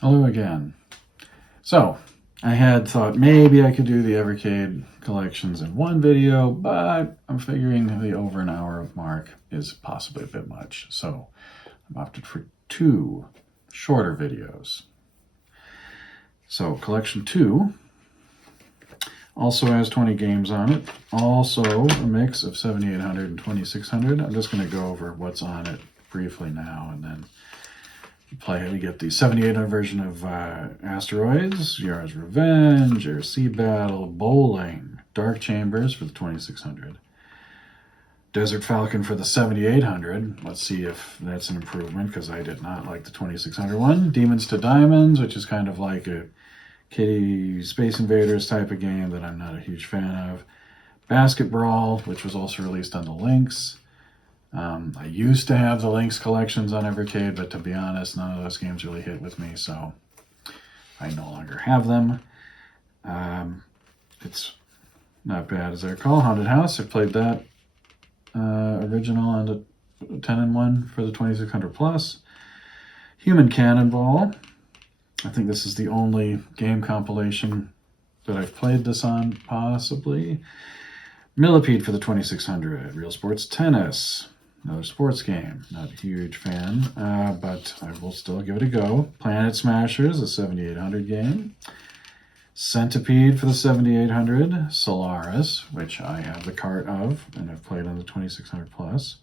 Hello again. So, I had thought maybe I could do the Evercade collections in one video, but I'm figuring the over an hour mark is possibly a bit much. So, I've opted for two shorter videos. So, Collection 2 also has 20 games on it. Also, a mix of 7800 and 2600. I'm just going to go over what's on it briefly now and then we get the 7800 version of Asteroids, Yara's Revenge, Air Sea Battle, Bowling, Dark Chambers for the 2600, Desert Falcon for the 7800. Let's see if that's an improvement, because I did not like the 2600 one. Demons to Diamonds, which is kind of like a Kitty Space Invaders type of game that I'm not a huge fan of. Basket Brawl, which was also released on the Lynx. I used to have the Lynx collections on Evercade, but to be honest, none of those games really hit with me, so I no longer have them. It's not bad as I recall. Haunted House, I played that original on the 10-in-1 for the 2600 plus. Human Cannonball, I think this is the only game compilation that I've played this on, possibly. Millipede for the 2600. Real Sports Tennis, another sports game. Not a huge fan, but I will still give it a go. Planet Smashers, a 7800 game. Centipede for the 7800. Solaris, which I have the cart of, and I've played on the 2600 plus.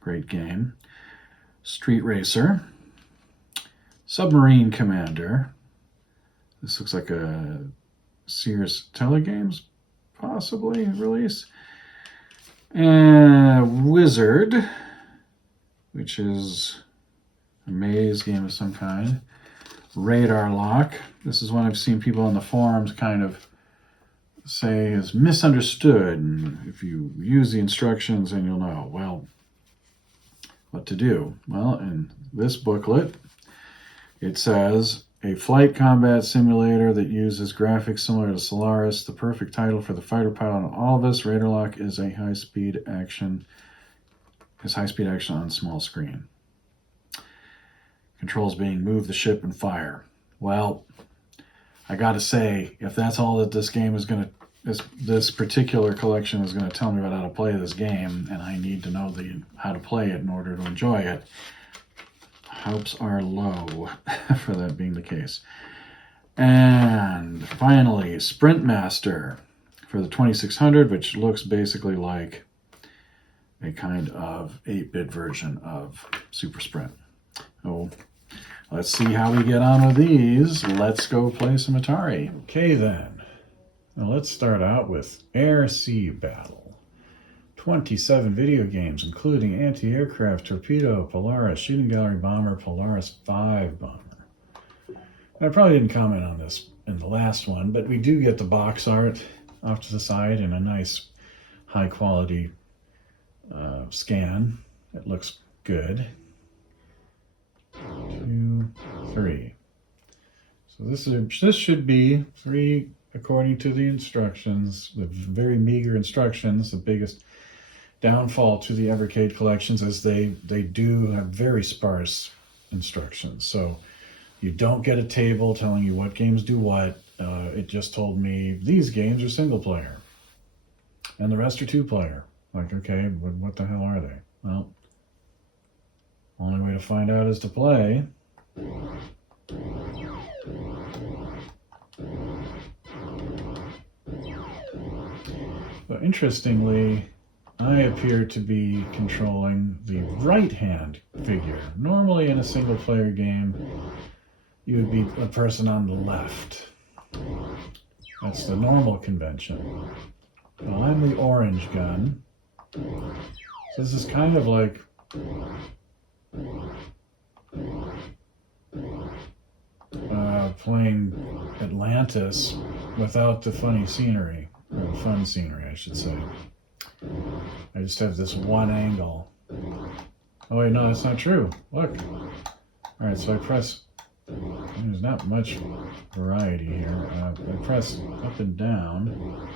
Great game. Street Racer. Submarine Commander. This looks like a Sears Telegames possibly release. And Wizard, which is a maze game of some kind. Radar Lock. This is one I've seen people on the forums kind of say is misunderstood. And if you use the instructions, then you'll know, well, what to do. Well, in this booklet, it says, a flight combat simulator that uses graphics similar to Solaris, the perfect title for the fighter pilot on all of us. Radar Lock is a high-speed action on small screen. Controls being move the ship and fire. Well, I gotta say, if that's all that this game is gonna, this particular collection is gonna tell me about how to play this game, and I need to know how to play it in order to enjoy it, hopes are low for that being the case. And finally, Sprint Master for the 2600, which looks basically like a kind of 8-bit version of Super Sprint. So let's see how we get on with these. Let's go play some Atari. Okay then, now let's start out with Air Sea Battle. 27 video games, including anti-aircraft, torpedo, Polaris, shooting gallery bomber, Polaris 5 bomber. And I probably didn't comment on this in the last one, but we do get the box art off to the side in a nice high quality scan. It looks good. 2, 3. So this should be 3 according to the instructions, the very meager instructions. The biggest downfall to the Evercade collections is they do have very sparse instructions. So you don't get a table telling you what games do what. It just told me these games are single player and the rest are 2-player. Like, okay, what the hell are they? Well, only way to find out is to play. But interestingly, I appear to be controlling the right-hand figure. Normally in a single-player game, you would be a person on the left. That's the normal convention. Well, I'm the orange gun. So this is kind of like playing Atlantis without the funny scenery, or the fun scenery, I should say. I just have this one angle. Oh wait, no, that's not true. Look. Alright, so I press, there's not much variety here. I press up and down.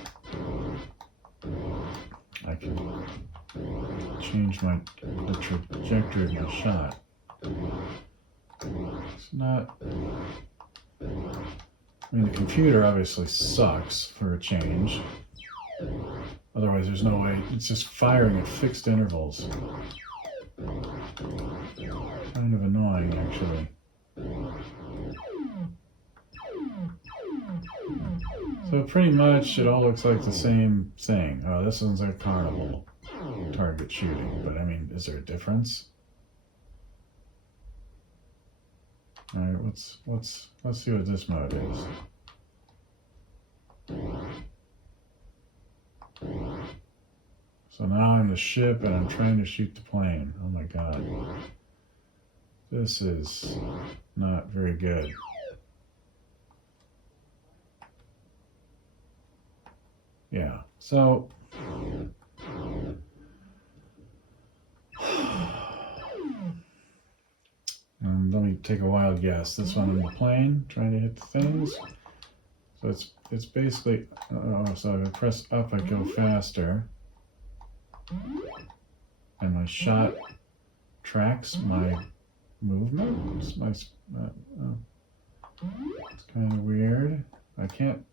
I can change the trajectory of my shot. It's not... I mean, the computer obviously sucks for a change. Otherwise, there's no way. It's just firing at fixed intervals. Kind of annoying, actually. So pretty much it all looks like the same thing. Oh, this one's a carnival target shooting, but I mean, is there a difference? All right, let's see what this mode is. So now I'm the ship and I'm trying to shoot the plane. Oh my god. This is not very good. Yeah, so let me take a wild guess. This one on the plane, trying to hit the things. So it's basically, so if I press up, I go faster. And my shot tracks my movement. It's kind of weird. I can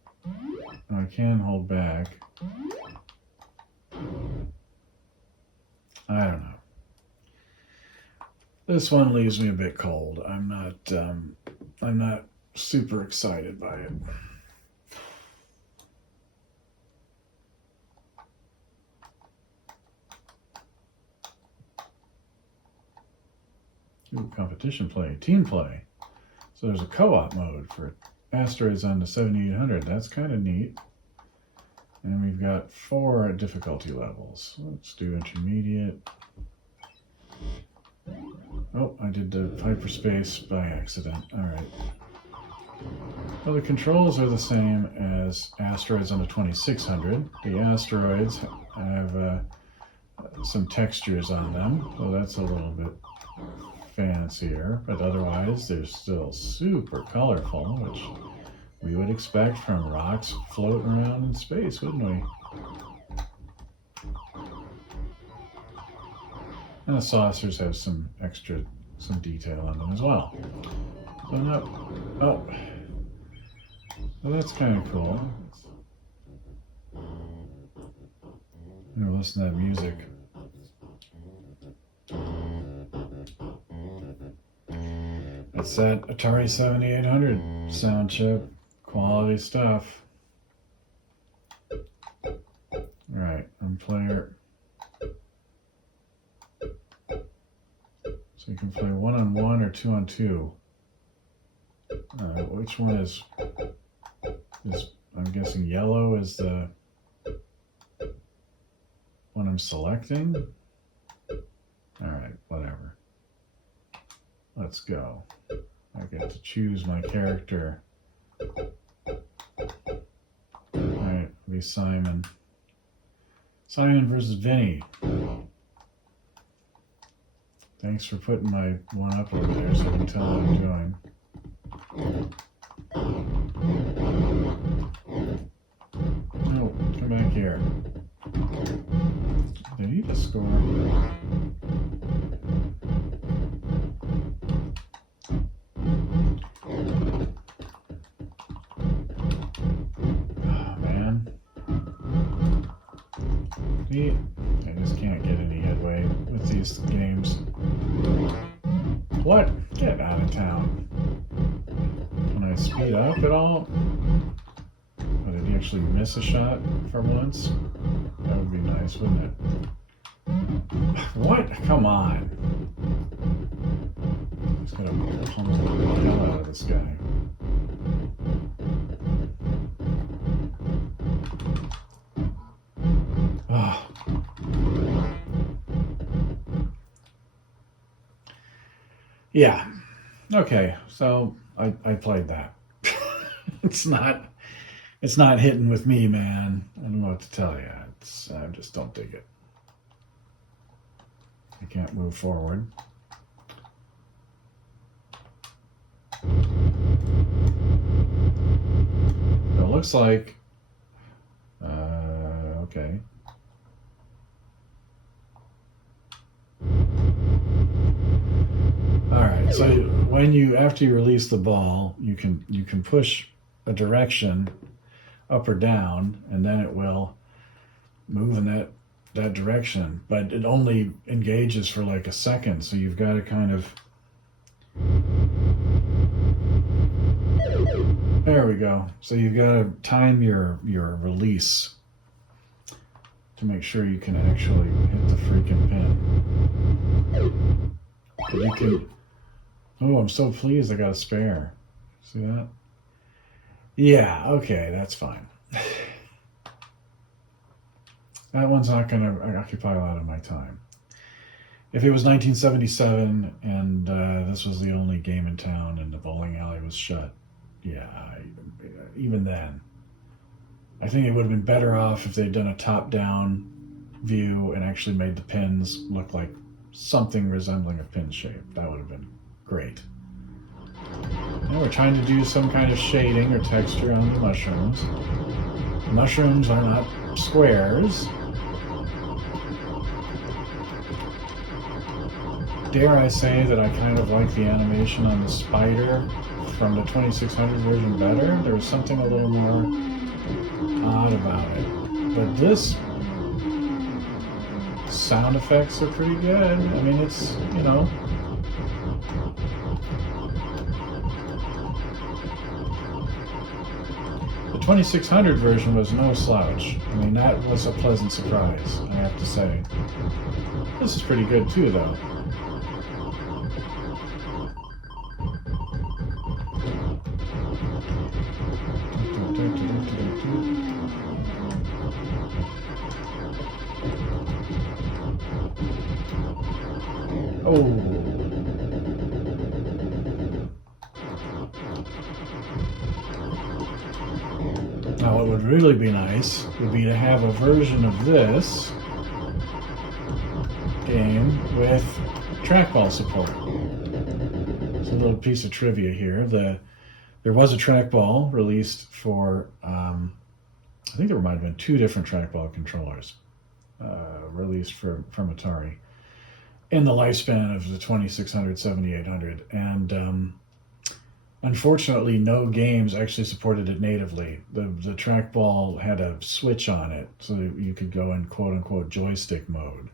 hold back. I don't know. This one leaves me a bit cold. I'm not super excited by it. Ooh, competition play, team play. So there's a co-op mode for asteroids on the 7800. That's kind of neat. And we've got 4 difficulty levels. Let's do intermediate. Oh, I did the hyperspace by accident. All right. Well, the controls are the same as asteroids on the 2600. The asteroids have some textures on them, so that's a little bit fancier, but otherwise they're still super colorful, which we would expect from rocks floating around in space, wouldn't we? And the saucers have some detail on them as well. So now, well, that's kind of cool. I'm gonna listen to that music. It's that Atari 7800 sound chip, quality stuff. All right, I'm player. So you can play 1-on-1 or 2-on-2. Which one is I'm guessing yellow is the one I'm selecting. All right, whatever. Let's go. I get to choose my character. Alright, be Simon. Simon versus Vinny. Thanks for putting my one up over there so I can tell what I'm doing. No, come back here. They need to score. I just can't get any headway with these games. What? Get out of town. When I speed up at all? Oh, did he actually miss a shot for once? That would be nice, wouldn't it? What? Come on. I'm just gonna pummel the hell out of this guy. Yeah. Okay. So I played that. It's not hitting with me, man. I don't know what to tell you. I just don't dig it. I can't move forward. It looks like okay. All right, so after you release the ball, you can push a direction up or down, and then it will move in that direction. But it only engages for like a second, so you've got to kind of. There we go. So you've got to time your release to make sure you can actually hit the freaking pin. But you can. Oh, I'm so pleased I got a spare. See that? Yeah, okay, that's fine. That one's not going to occupy a lot of my time. If it was 1977 and this was the only game in town and the bowling alley was shut, yeah, even then, I think it would have been better off if they'd done a top-down view and actually made the pins look like something resembling a pin shape. That would have been great. Now we're trying to do some kind of shading or texture on the mushrooms. The mushrooms are not squares. Dare I say that I kind of like the animation on the spider from the 2600 version better. There was something a little more odd about it. But this sound effects are pretty good. I mean, it's, you know. The 2600 version was no slouch. I mean, that was a pleasant surprise, I have to say. This is pretty good too, though. Oh. Now what would really be nice would be to have a version of this game with trackball support. It's a little piece of trivia here. There was a trackball released for, I think there might have been 2 different trackball controllers released from Atari in the lifespan of the 2600, 7800, and unfortunately no games actually supported it natively. The trackball had a switch on it so that you could go in quote-unquote joystick mode.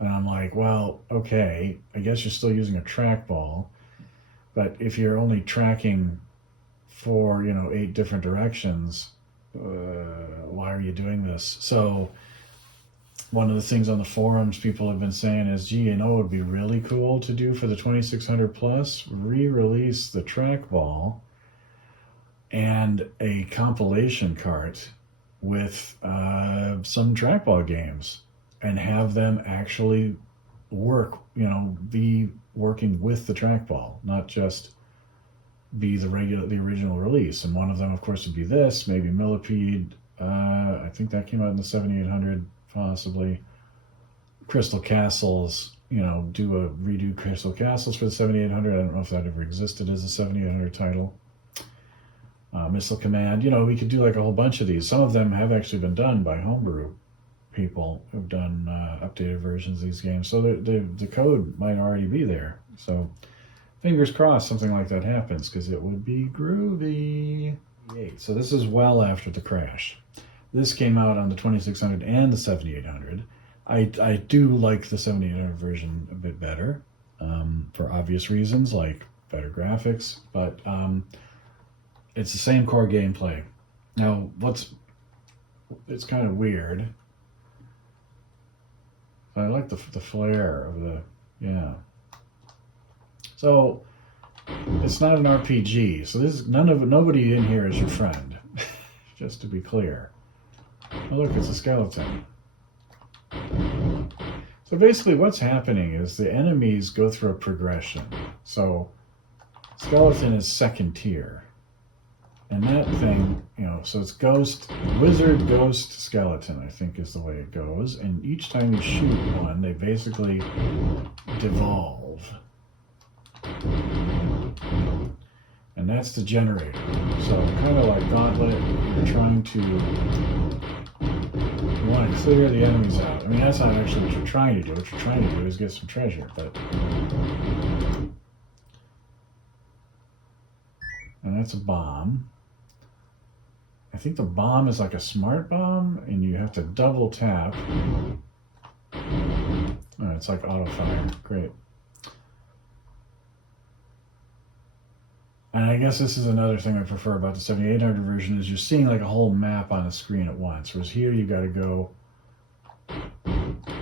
And I'm like, well, okay, I guess you're still using a trackball, but if you're only tracking for, 8 different directions, why are you doing this? So one of the things on the forums people have been saying is, gee, it would be really cool to do for the 2600 plus, re-release the trackball and a compilation cart with some trackball games and have them actually work, be working with the trackball, not just be the original release. And one of them, of course, would be this, maybe Millipede. I think that came out in the 7800, possibly. Crystal Castles, do a redo Crystal Castles for the 7800. I don't know if that ever existed as a 7800 title. Missile Command, we could do like a whole bunch of these. Some of them have actually been done by homebrew people who've done updated versions of these games. So the code might already be there. So fingers crossed something like that happens, because it would be groovy. So this is well after the crash. This came out on the 2600 and the 7800. I do like the 7800 version a bit better, for obvious reasons, like better graphics, but it's the same core gameplay. Now, it's kind of weird. I like the flare of yeah. So it's not an RPG. So nobody in here is your friend, just to be clear. Oh, look, it's a skeleton. So basically what's happening is the enemies go through a progression. So skeleton is second tier. And that thing, so it's wizard, ghost, skeleton, I think is the way it goes. And each time you shoot one, they basically devolve. And that's the generator. So kind of like Gauntlet, you're trying to, you want to clear the enemies out. I mean, that's not actually what you're trying to do. What you're trying to do is get some treasure, but and that's a bomb. I think the bomb is like a smart bomb, and you have to double tap. Oh, it's like auto fire. Great. And I guess this is another thing I prefer about the 7800 version is you're seeing like a whole map on the screen at once. Whereas here you got to go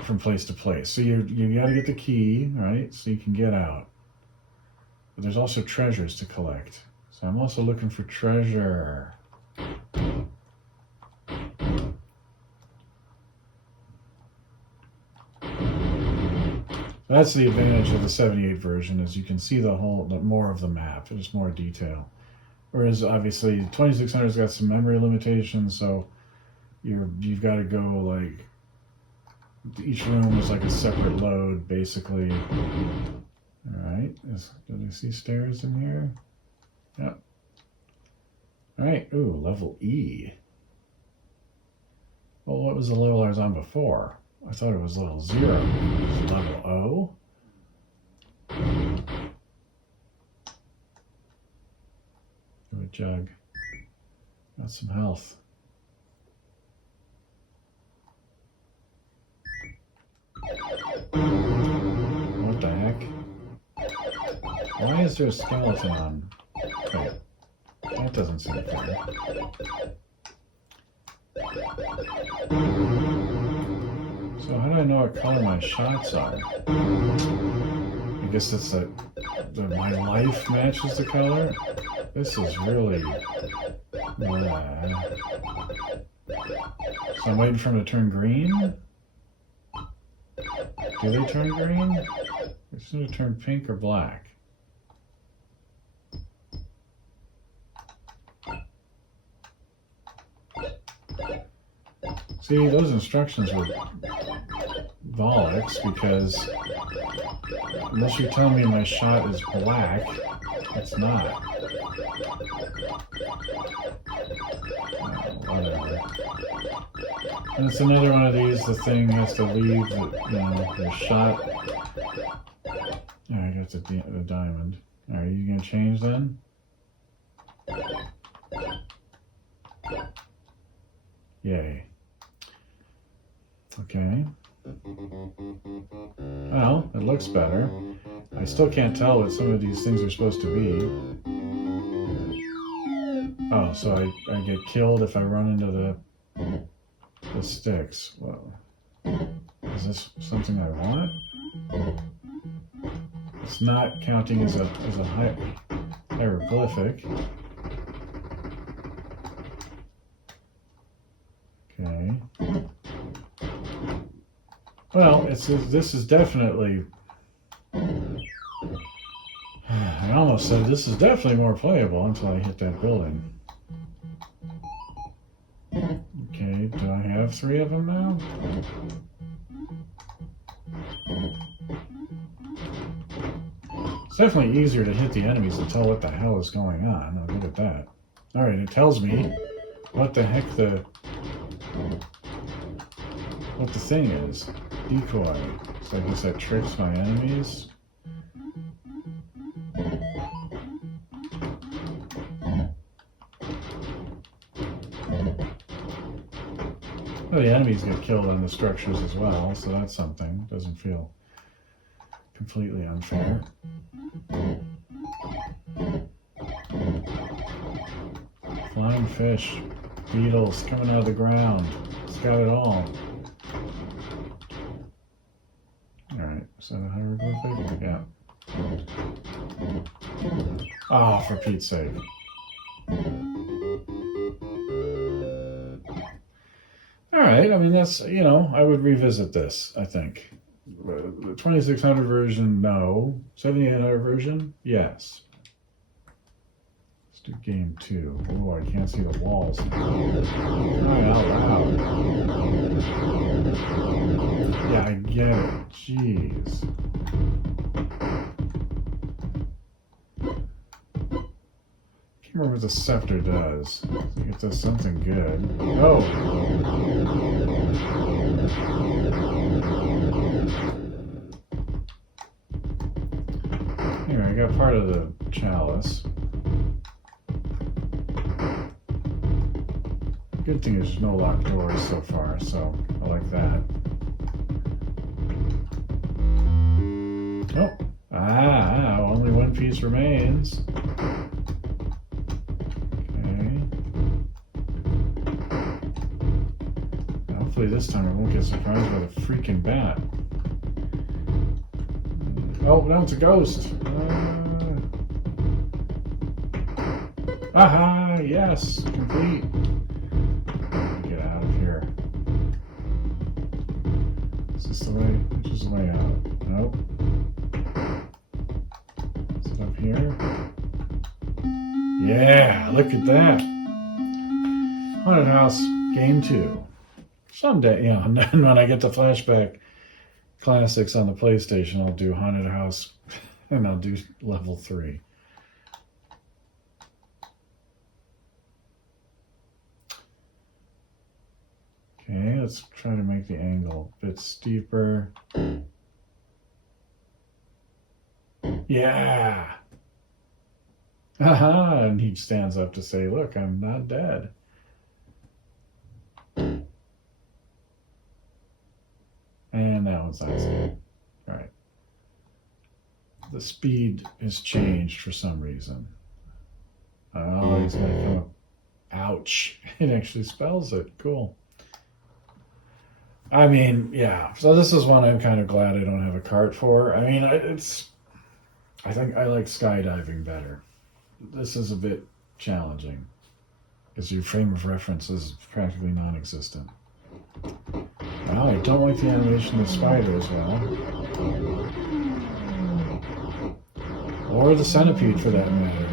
from place to place. So you got to get the key, right? So you can get out. But there's also treasures to collect. So I'm also looking for treasure. That's the advantage of the 78 version, is you can see more of the map. There's more detail. Whereas obviously 2600's got some memory limitations, so you've got to go like each room is like a separate load basically. All right, do I see stairs in here? Yep. All right. Ooh, level E. Well, what was the level I was on before? I thought it was level 0. Is it level O? Do a jug. Got some health. What the heck? Why is there a skeleton on? Wait, that doesn't seem fair. So how do I know what color my shots are? I guess it's that my life matches the color. This is really... So I'm waiting for them to turn green? Do they turn green? They should have turned pink or black. See, those instructions were bollocks because unless you're telling me my shot is black, it's not. Whatever. And it's another one of these, the thing has to leave the shot. Oh, I got the diamond. Are you going to change then? Yay. Okay. Well, it looks better. I still can't tell what some of these things are supposed to be. Oh, so I get killed if I run into the sticks. Well, is this something I want? It's not counting as a hieroglyphic. Okay. Well, this is definitely... I almost said this is definitely more playable until I hit that building. Okay, do I have 3 of them now? It's definitely easier to hit the enemies to tell what the hell is going on. Oh, look at that. Alright, it tells me what the heck the thing is. Decoy. So I guess that tricks my enemies. Well, the enemies get killed in the structures as well, so that's something. Doesn't feel completely unfair. Flying fish, beetles coming out of the ground. It's got it all. Alright, is that a hieroglyphic? Yeah. Ah, oh, for Pete's sake. Alright, I mean, that's, I would revisit this, I think. The 2600 version, no. 7800 version, yes. Let's do game 2. Oh, I can't see the walls. Crying out loud. Yeah, I get it. Jeez. I can't remember what the scepter does. I think it does something good. Oh! Anyway, I got part of the chalice. Good thing there's no locked doors so far, so I like that. Oh, only one piece remains. Okay. Hopefully this time I won't get surprised by the freaking bat. Oh, no, it's a ghost. Aha, yes, complete. Get out of here. Is this the way? Which is the way out? Nope. Is it up here? Yeah, look at that. Haunted House Game 2. Someday, you know, and then when I get the Flashback Classics on the PlayStation, I'll do Haunted House and I'll do level 3. Okay, let's try to make the angle a bit steeper. Yeah! Haha! And he stands up to say, look, I'm not dead. And that one's not safe. Right. The speed is changed for some reason. Oh, he's going to come up. Ouch. It actually spells it. Cool. I mean, yeah. So this is one I'm kind of glad I don't have a cart for. I mean, I think I like skydiving better. This is a bit challenging because your frame of reference is practically non-existent. Well, I don't like the animation of the spider as well. Or the centipede for that matter.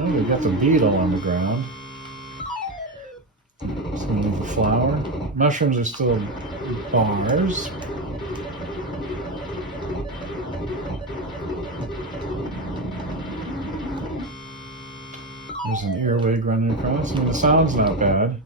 Oh, we got the beetle on the ground. Some little flower. Mushrooms are still bars. There's an earwig running across. I mean, the sound's not bad.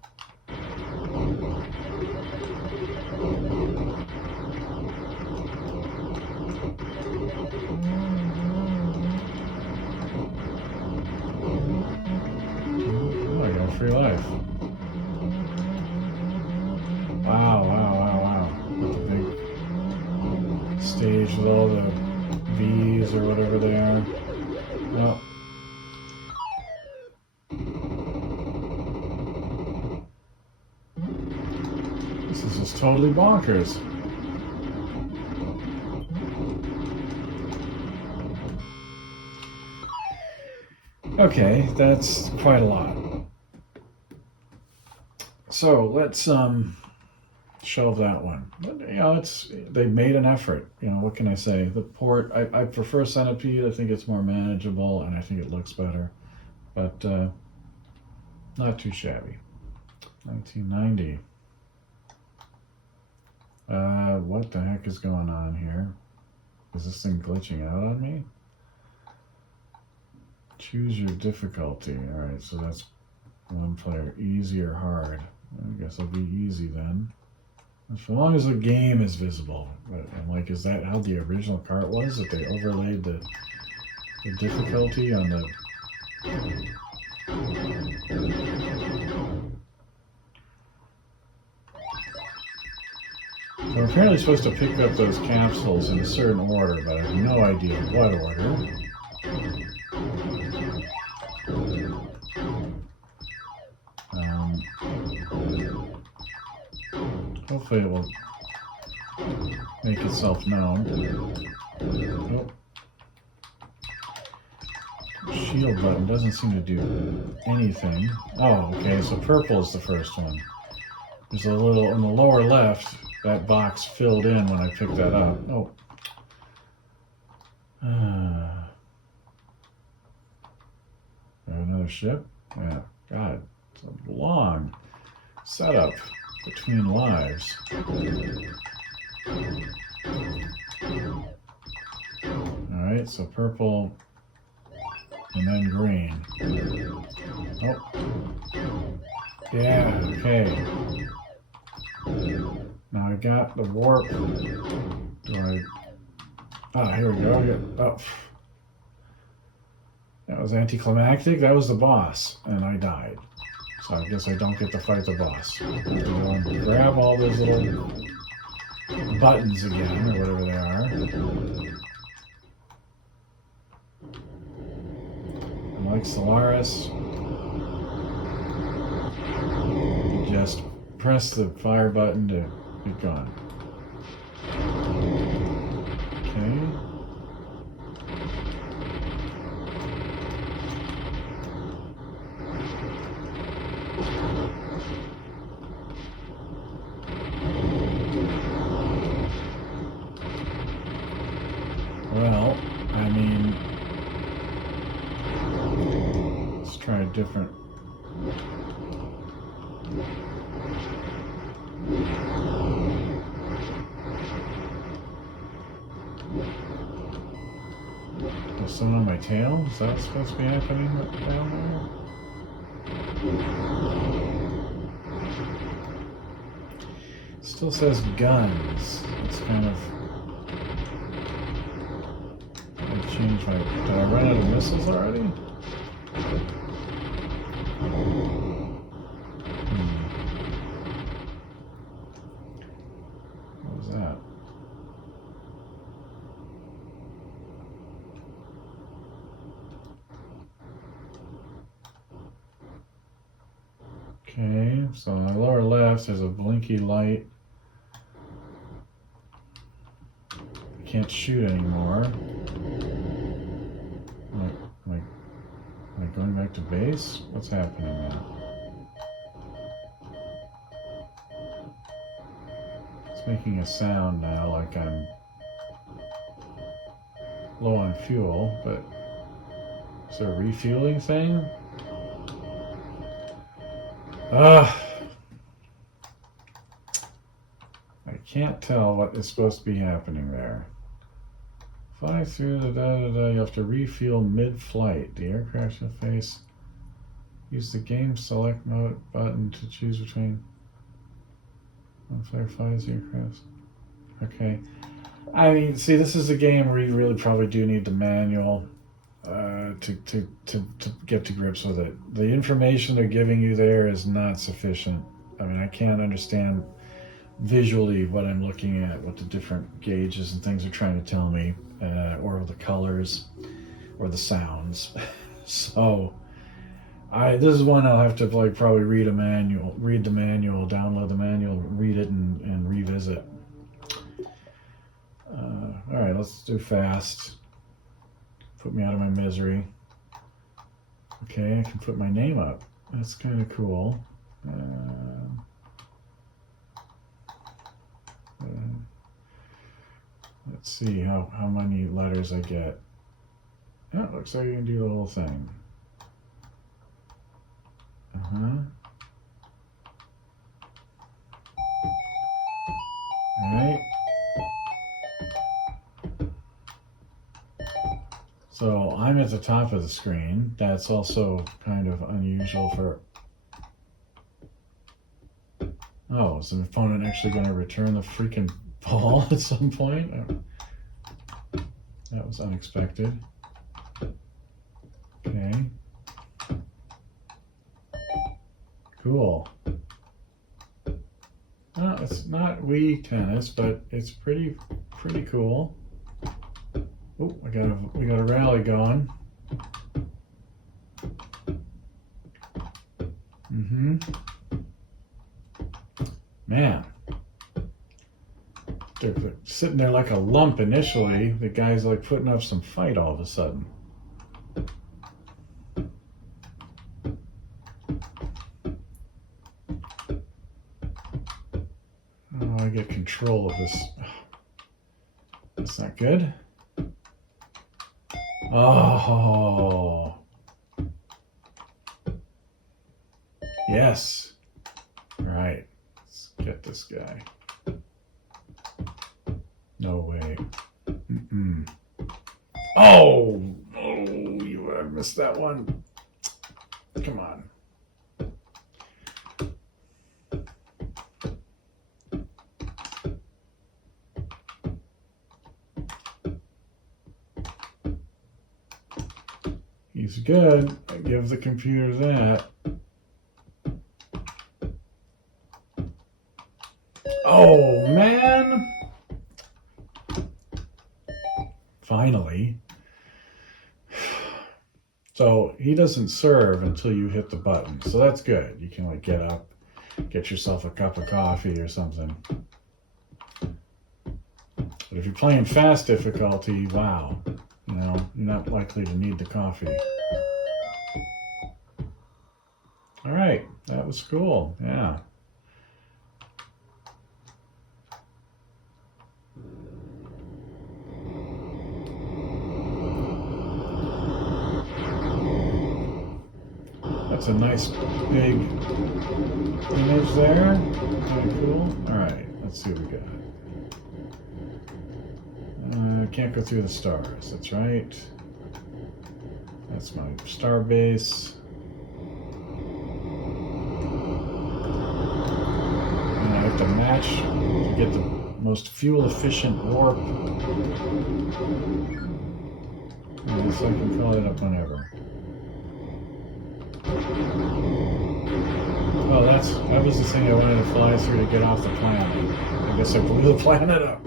Oh, I got free life. Wow. The big stage with all the bees or whatever they are. Well, this is just totally bonkers. Okay, that's quite a lot. So let's shelve that one. But, you know, they made an effort. You know, what can I say? The port, I prefer Centipede. I think it's more manageable, and I think it looks better. But not too shabby. 1990. What the heck is going on here? Is this thing glitching out on me? Choose your difficulty. Alright, so that's one player. Easy or hard? I guess I'll be easy then. As long as the game is visible. But I'm like, is that how the original cart was? That they overlaid the difficulty on the... We're apparently supposed to pick up those capsules in a certain order, but I have no idea what order. Hopefully it will make itself known. Nope. Shield button doesn't seem to do anything. Oh, okay, so purple is the first one. There's a little, on the lower left, that box filled in when I picked that up. Oh. Another ship? Yeah, God, it's a long setup between lives. Alright, so purple and then green. Oh. Yeah, okay. got the warp. Do I... Oh, here we go. Oh. That was anticlimactic. That was the boss, and I died. So I guess I don't get to fight the boss. I have to go and grab all those little buttons again, or whatever they are. And like Solaris, you just press the fire button to get gone. Okay. Well, I mean, let's try a different. There's someone on my tail? Is that supposed to be happening down there? It still says guns. It's kind of. Change my. Did I run out of missiles already? What was that? Okay, so on the lower left there's a blinky light. I can't shoot anymore. Am I going back to base? What's happening now? It's making a sound now like I'm low on fuel, but is there a refueling thing? I can't tell what is supposed to be happening there. Fly through the da-da-da, you have to refuel mid-flight. The aircraft shall face. Use the game select mode button to choose between one flare flies the aircraft. Okay. I mean, see, this is a game where you really probably do need the manual to get to grips with it. The information they're giving you there is not sufficient. I mean, I can't understand visually what I'm looking at, what the different gauges and things are trying to tell me, or the colors, or the sounds. So, this is one I'll have to probably read the manual, download the manual, read it, and revisit. All right, let's do fast. Put me out of my misery. Okay, I can put my name up. That's kind of cool. Let's see how many letters I get. Oh, it looks like you can do the whole thing. Alright. So I'm at the top of the screen. That's also kind of unusual for... Oh, is the opponent actually going to return the freaking ball at some point? That was unexpected. Okay. Cool. Well, it's not Wii tennis, but it's pretty cool. Oh, we got a rally going. Man. They're sitting there like a lump initially. The guy's like putting up some fight all of a sudden. Oh, I get control of this. That's not good. Oh. Yes. Right. Let's get this guy. No way. Oh, I missed that one. Come on. good. I give the computer that. Oh, man. Finally. So he doesn't serve until you hit the button. So that's good. You can like get up, get yourself a cup of coffee or something. But if you're playing fast difficulty, wow, you know, you're not likely to need the coffee. All right, that was cool. Yeah. That's a nice big image there. Very cool. All right, let's see what we got. Can't go through the stars. That's right. That's my star base. And I have to match to get the most fuel efficient warp. Yes, I can fill it up whenever. Oh, that was the thing I wanted to fly through to get off the planet. I guess I blew the planet up.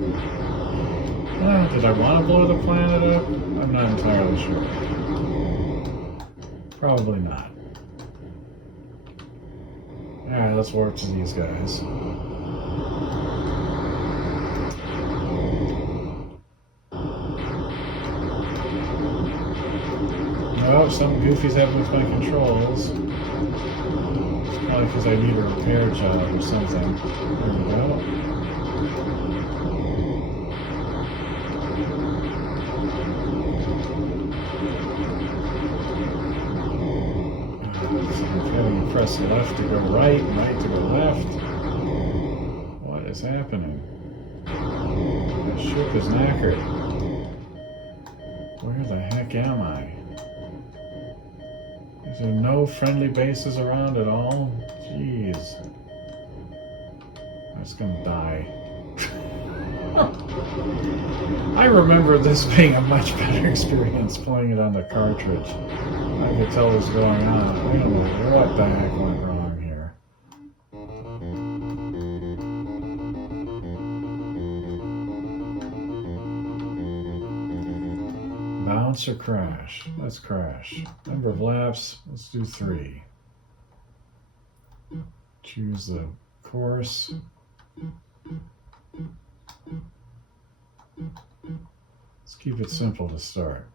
Did I want to blow the planet up? I'm not entirely sure. Probably not. Alright, let's warp to these guys. Oh, something goofy's happening with my controls. It's probably because I need a repair job or something. There we go. I'm press left to go right, right to go left. What is happening? That ship is knackered. Where the heck am I? Is there no friendly bases around at all? Jeez. I'm just gonna die. I remember this being a much better experience playing it on the cartridge. I could tell what's going on. I don't know what the heck went wrong here. Bounce or crash? Let's crash. Number of laps, let's do 3. Choose the course. Let's keep it simple to start.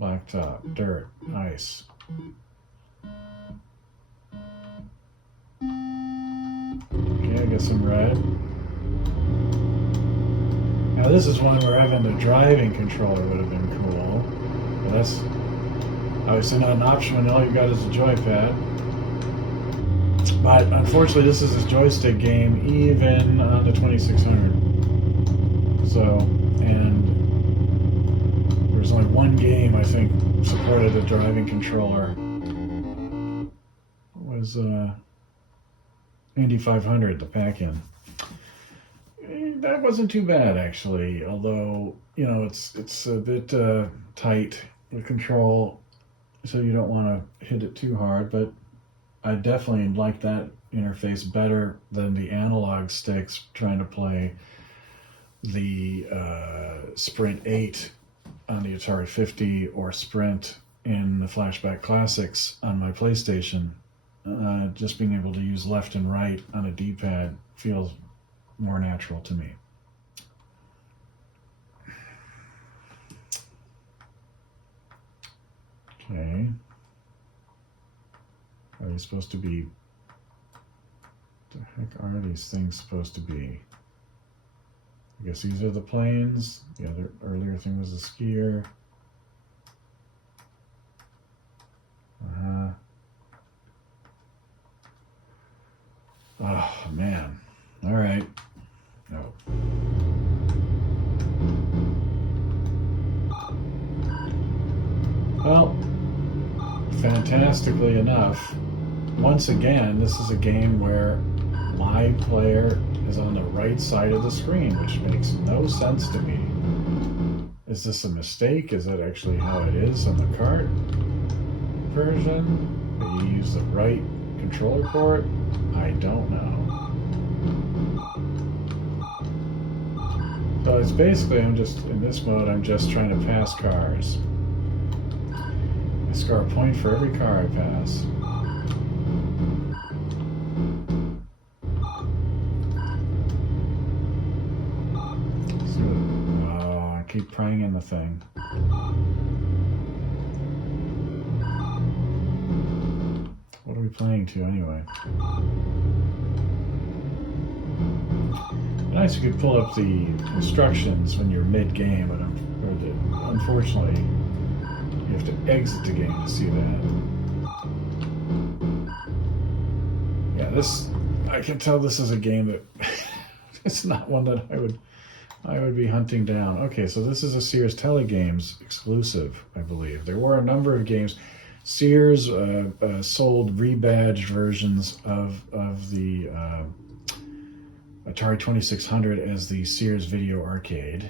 Blacktop, dirt, ice. Okay, I got some red. Now this is one where having the driving controller would have been cool. But that's obviously not an option when all you got is a joypad. But unfortunately this is a joystick game even on the 2600. So, and there's only one game I think supported a driving controller. It was Indy 500, the pack-in. That wasn't too bad actually, although you know it's a bit tight, the control, so you don't want to hit it too hard. But I definitely like that interface better than the analog sticks trying to play the Sprint 8 on the Atari 50 or Sprint in the Flashback Classics on my PlayStation. Just being able to use left and right on a D-pad feels more natural to me. Okay. Are they supposed to be? What the heck are these things supposed to be? I guess these are the planes. The other earlier thing was a skier. Oh man. All right. No. Well, fantastically enough, once again, this is a game where my player is on the right side of the screen, which makes no sense to me. Is this a mistake? Is that actually how it is on the cart? version, but you use the right controller port, I don't know. So it's basically, I'm just, in this mode, I'm just trying to pass cars. I score a point for every car I pass. Oh, I keep praying in the thing. What are we playing to anyway? Nice, you could pull up the instructions when you're mid-game, but unfortunately, you have to exit the game to see that. Yeah, this, I can tell this is a game that it's not one that I would be hunting down. Okay, so this is a Sears Telegames exclusive, I believe. There were a number of games. Sears sold rebadged versions of the Atari 2600 as the Sears Video Arcade.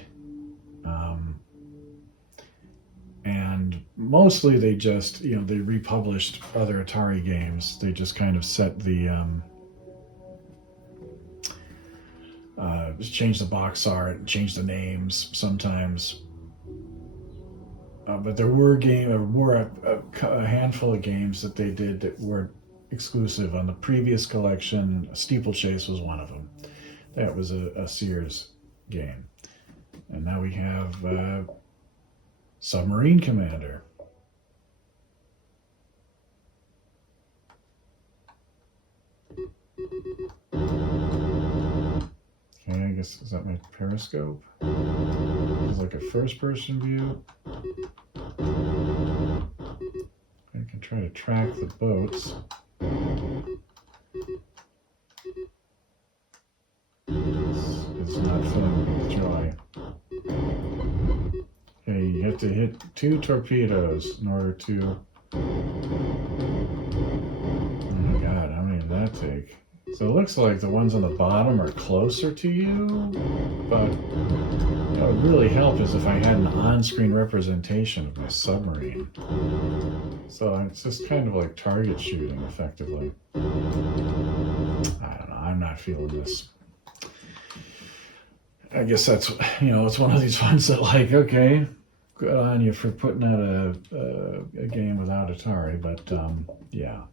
And mostly they just, they republished other Atari games. They just kind of set the, just changed the box art, changed the names sometimes. But there were a handful of games that they did that were exclusive on the previous collection. Steeplechase was one of them. That was a Sears game. And now we have Submarine Commander. Okay, I guess, is that my periscope? It's like a first-person view. I can try to track the boats. It's not fun with joy. Okay, you have to hit 2 torpedoes in order to... Oh my god, how many did that take? So it looks like the ones on the bottom are closer to you, but what would really help is if I had an on-screen representation of my submarine. So it's just kind of like target shooting, effectively. I don't know, I'm not feeling this. I guess that's, it's one of these ones that, like, okay, good on you for putting out a game without Atari, but yeah.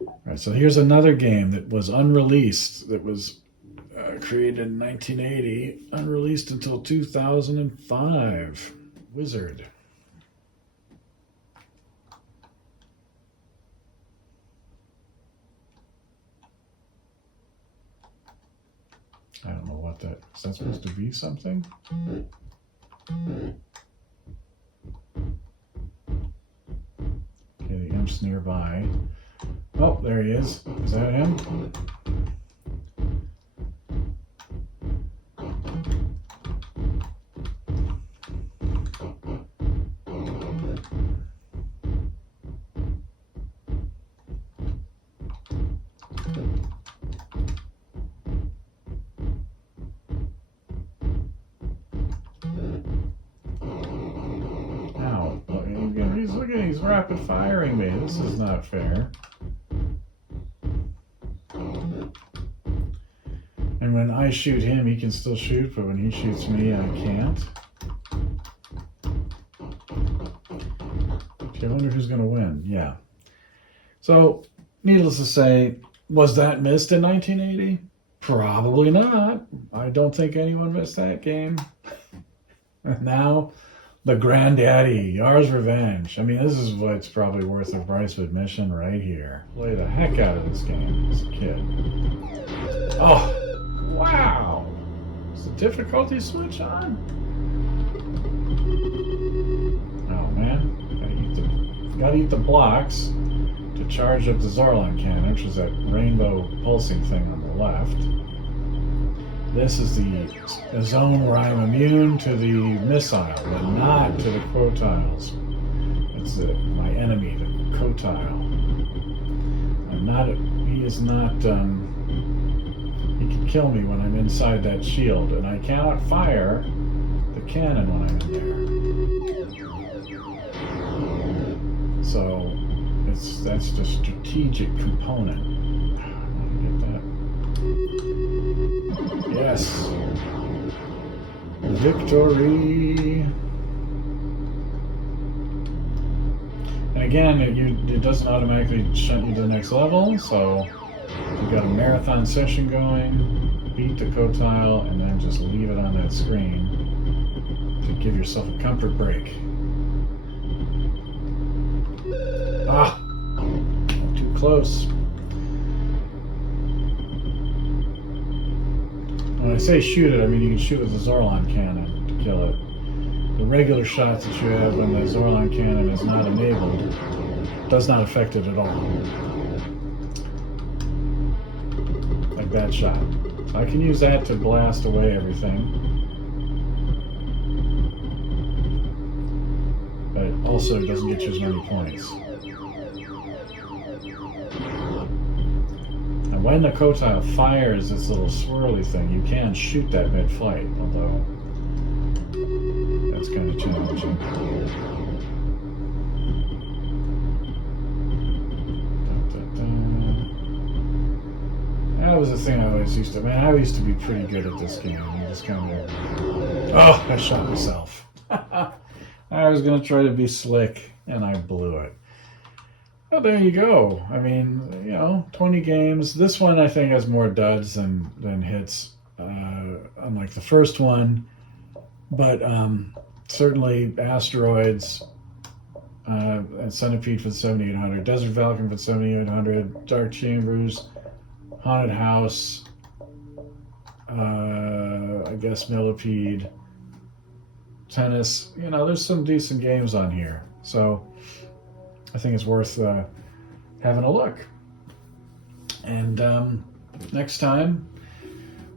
All right, so here's another game that was unreleased, that was created in 1980, unreleased until 2005. Wizard. I don't know what that is. That supposed to be something? Okay, the imp's nearby. Oh, there he is. Is that him? He's rapid firing me. This is not fair. And when I shoot him, he can still shoot, but when he shoots me, I can't. Okay, I wonder who's going to win. Yeah. So, needless to say, was that missed in 1980? Probably not. I don't think anyone missed that game. And now, the Granddaddy, Yar's Revenge. I mean, this is what's probably worth the price of admission right here. Play the heck out of this game as a kid. Oh, wow. Is the difficulty switch on? Oh, man. Gotta eat the blocks to charge up the Zorlon cannon, which is that rainbow pulsing thing on the left. This is the zone where I'm immune to the missile, but not to the quotiles. It's my enemy, the quotile. He is not, he can kill me when I'm inside that shield, and I cannot fire the cannon when I'm in So that's the strategic component. Get that. Yes. Victory. And again, it doesn't automatically shunt you to the next level, so you've got a marathon session going, beat the code tile, and then just leave it on that screen to give yourself a comfort break. Ah! Too close. When I say shoot it, I mean you can shoot with the Zorlon cannon to kill it. The regular shots that you have when the Zorlon cannon is not enabled does not affect it at all. Like that shot. So I can use that to blast away everything. But it also doesn't get you as many points. And when the Kotile fires this little swirly thing, you can shoot that mid-flight, although that's kind of challenging. That was the thing I always used to. Man, I used to be pretty good at this game. I just kind of. Oh, I shot myself. I was gonna try to be slick, and I blew it. Well, there you go. I mean, 20 games. This one I think has more duds than hits, unlike the first one. But certainly Asteroids, and Centipede for the 7800, Desert Falcon for the 7800, Dark Chambers, Haunted House, I guess Millipede, Tennis. There's some decent games on here. So I think it's worth having a look. And next time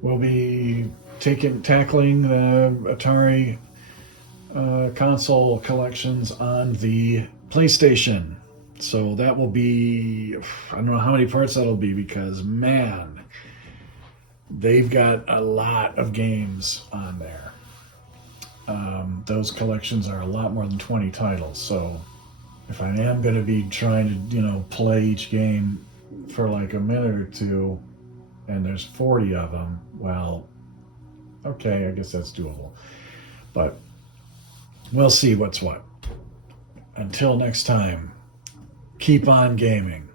we'll be tackling the Atari console collections on the PlayStation. So that will be, I don't know how many parts that'll be, because man, they've got a lot of games on there. Those collections are a lot more than 20 titles. So if I am going to be trying to, play each game for like a minute or two, and there's 40 of them, well, okay, I guess that's doable. But we'll see what's what. Until next time, keep on gaming.